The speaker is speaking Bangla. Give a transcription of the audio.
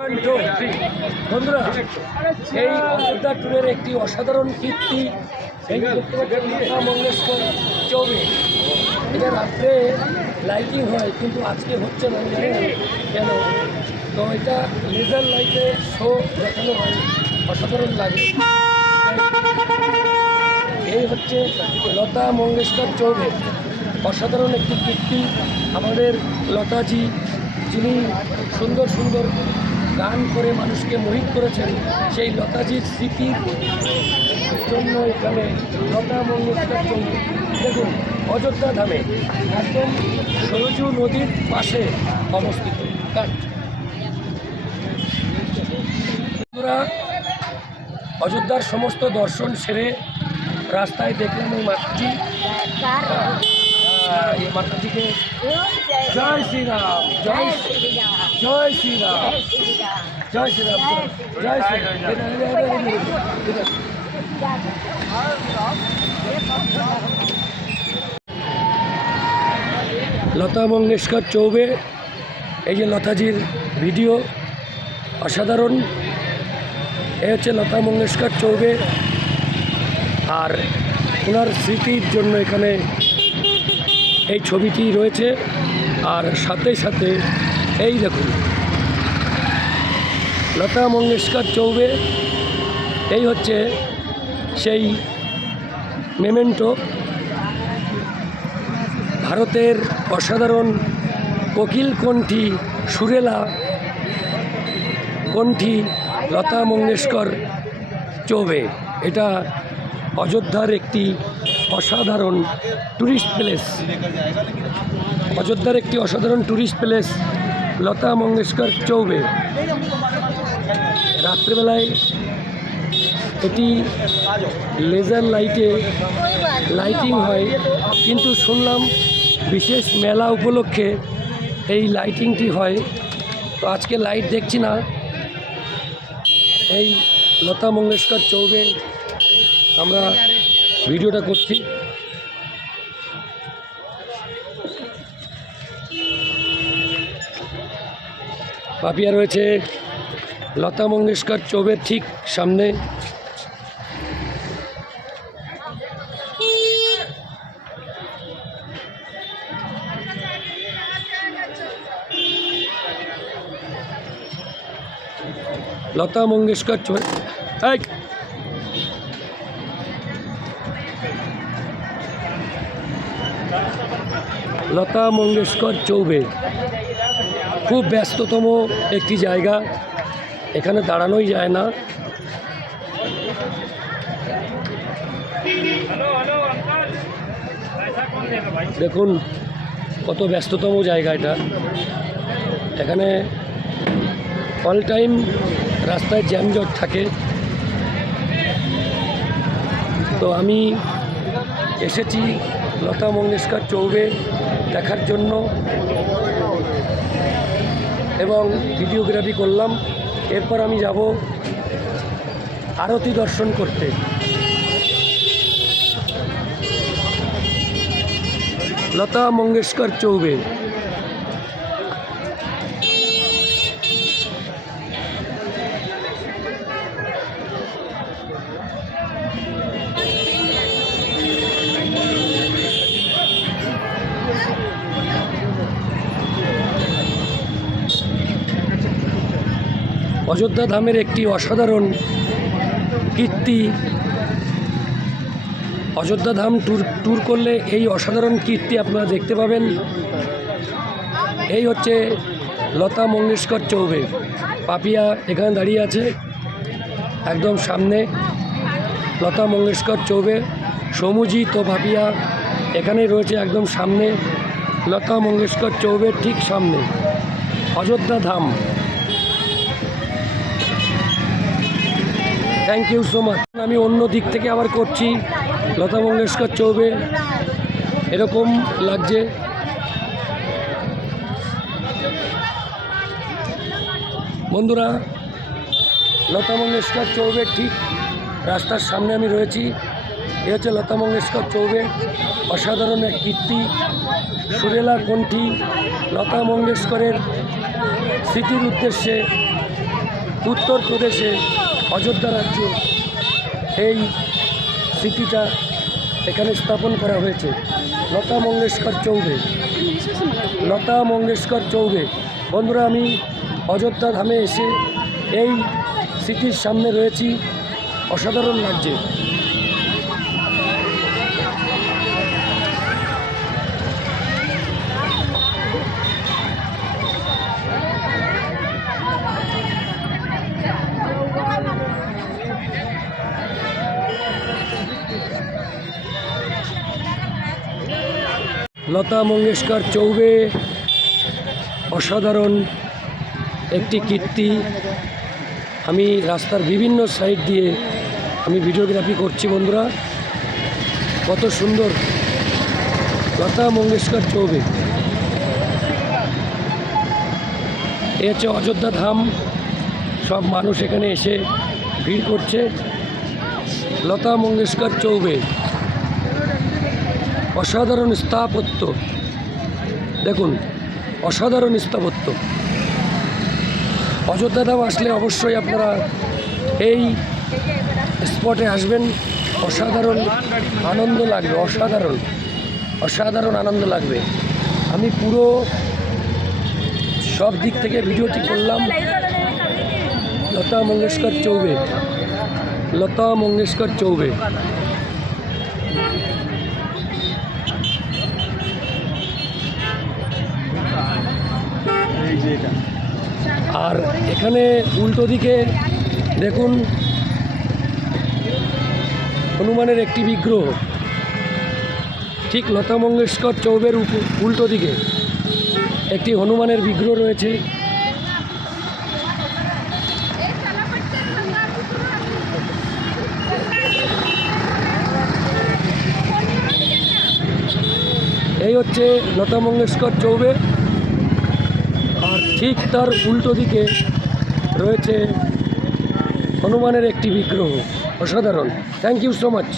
বন্ধুরা, এই অযোধ্যা ট্যুরের একটি অসাধারণ কীর্তি এই লতা মঙ্গেশকর চৌবে। এটা রাত্রে লাইটিং হয়, কিন্তু আজকে হচ্ছে না, আমি জানি না কেন। তো এটা লেজার লাইটে শো দেখানো হয়, অসাধারণ লাগে। এই হচ্ছে লতা মঙ্গেশকর চৌবে, অসাধারণ একটি কীর্তি। আমাদের লতাজি, যিনি সুন্দর সুন্দর গান করে মানুষকে মোহিত করেছেন, সেই লতাজির স্মৃতির জন্য এখানে লতা মঙ্গেশকর চৌবে। দেখুন, অযোধ্যা ধামে একদম সরজু নদীর পাশে অবস্থিত। অযোধ্যার সমস্ত দর্শন সেরে রাস্তায় দেখলাম ওই মাতাজি, এই মাতাজিকে জয় শ্রীরাম, জয় জয় শ্রীরাম, জয় শ্রীরাম, জয় শ্রীরাম। লতা মঙ্গেশকর চৌবে, এই যে লতাজির ভিডিও অসাধারণ। এ হচ্ছে লতা মঙ্গেশকর চৌবে, আর ওনার স্মৃতির জন্য এখানে এই ছবিটি রয়েছে। আর সাথে সাথে এই দেখুন, লতা মঙ্গেশকর চৌবে, এই হচ্ছে সেই মেমেন্টো। ভারতের অসাধারণ কোকিল কণ্ঠী, সুরেলা কণ্ঠী লতা মঙ্গেশকর চৌবে। এটা অযোধ্যার একটি অসাধারণ ট্যুরিস্ট প্লেস, অযোধ্যার একটি অসাধারণ ট্যুরিস্ট প্লেস লতা মঙ্গেশকর চৌবে। রাত্রেবেলায় এটি লেজার লাইটে লাইটিং হয়, কিন্তু শুনলাম বিশেষ মেলা উপলক্ষে এই লাইটিংটি হয়। তো আজকে লাইট দেখছি না। এই লতা মঙ্গেশকর চৌবে আমরা ভিডিওটা করছি। পাপিয়া রয়েছে লতা মঙ্গেশকর চৌবের ঠিক সামনে। লতা মঙ্গেশকর চৌবে, লতা মঙ্গেশকর চৌবে খুব ব্যস্ততম একটি জায়গা, এখানে দাঁড়ানোই যায় না। দেখুন কত ব্যস্ততম জায়গা এটা। এখানে অল টাইম রাস্তায় জ্যামজট থাকে। তো আমি এসেছি লতা মঙ্গেশকর চৌবে দেখার জন্য এবং ভিডিওগ্রাফি করলাম। এরপর আমি যাব আরতি দর্শন করতে। লতা মঙ্গেশকর চৌবে। অযোধ্যা ধামের একটি অসাধারণ কীর্তি। অযোধ্যা ধাম ট্যুর করলে এই অসাধারণ কীর্তি আপনারা দেখতে পাবেন। এই হচ্ছে লতা মঙ্গেশকর চৌবে। পাপিয়া এখানে দাঁড়িয়ে আছে একদম সামনে লতা মঙ্গেশকর চৌবে। সমুজি তো পাপিয়া এখানেই রয়েছে একদম সামনে লতা মঙ্গেশকর চৌবের ঠিক সামনে Ayodhya Dham. Thank you so much. আমি অন্য দিক থেকে আবার করছি লতা মঙ্গেশকর চৌবে, এরকম লাগছে। বন্ধুরা, লতা মঙ্গেশকর চৌবে ঠিক রাস্তার সামনে আমি রয়েছি। এ হচ্ছে লতা মঙ্গেশকর চৌবে, অসাধারণ এক কীর্তি। সুরেলা কণ্ঠী লতা মঙ্গেশকরের স্মৃতির উদ্দেশ্যে উত্তরপ্রদেশে অযোধ্যা রাজ্যে এই স্মৃতিটা এখানে স্থাপন করা হয়েছে। লতা মঙ্গেশকর চৌবে, লতা মঙ্গেশকর চৌবে। বন্ধুরা, আমি অযোধ্যা ধামে এসে এই স্মৃতির সামনে রয়েছি, অসাধারণ লাগছে। লতা মঙ্গেশকর চৌবে অসাধারণ একটি কীর্তি। আমি রাস্তার বিভিন্ন সাইড দিয়ে আমি ভিডিওগ্রাফি করছি। বন্ধুরা, কত সুন্দর লতা মঙ্গেশকর চৌবে। এ হচ্ছে অযোধ্যা ধাম, সব মানুষ এখানে এসে ভিড় করছে। লতা মঙ্গেশকর চৌবে, অসাধারণ স্থাপত্য, দেখুন অসাধারণ স্থাপত্য। অযোধ্যা ধাম আসলে অবশ্যই আপনারা এই স্পটে আসবেন, অসাধারণ আনন্দ লাগবে, অসাধারণ অসাধারণ আনন্দ লাগবে। আমি পুরো সব দিক থেকে ভিডিওটি করলাম। লতা মঙ্গেশকর চৌবে, লতা মঙ্গেশকর চৌবে। আর এখানে উল্টো দিকে দেখুন হনুমানের একটি বিগ্রহ, ঠিক লতা মঙ্গেশকর চৌবের উল্টো দিকে একটি হনুমানের বিগ্রহ রয়েছে। এই হচ্ছে লতা মঙ্গেশকর চৌবে, আর ঠিক তার উল্টো দিকে রয়েছে হনুমানের একটি বিগ্রহ। অসাধারণ। Thank you so much.